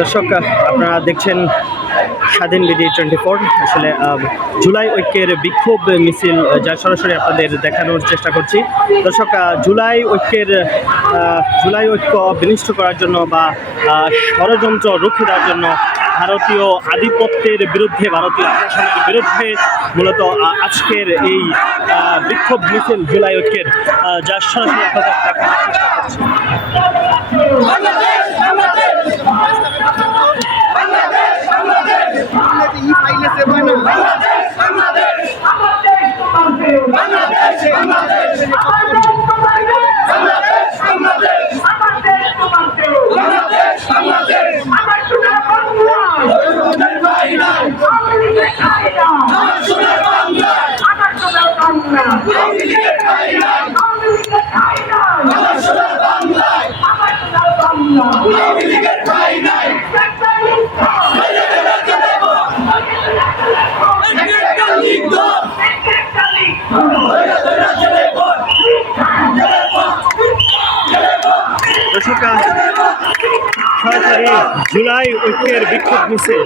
দর্শক আপনারা দেখছেন স্বাধীন বিডি টোয়েন্টি ফোর। আসলে জুলাই ঐক্যের বিক্ষোভ মিছিল যা সরাসরি আপনাদের দেখানোর চেষ্টা করছি। দর্শক জুলাই ঐক্যের জুলাই ঐক্য বিনিষ্ট করার জন্য বা ষড়যন্ত্র রুখে দেওয়ার জন্য ভারতীয় আধিপত্যের বিরুদ্ধে, ভারতীয় শাসনের বিরুদ্ধে মূলত আজকের এই বিক্ষোভ মিছিল জুলাই ঐক্যের যা সরাসরি আপনাদের দেখানোর চেষ্টা ই ফাইলে সেভ হয় না দর্শক সরাসরি জুলাই ঐক্যের বিক্ষোভ মিছিল যা সরকারি জুলাই ঐক্যের বিক্ষোভ মিছিল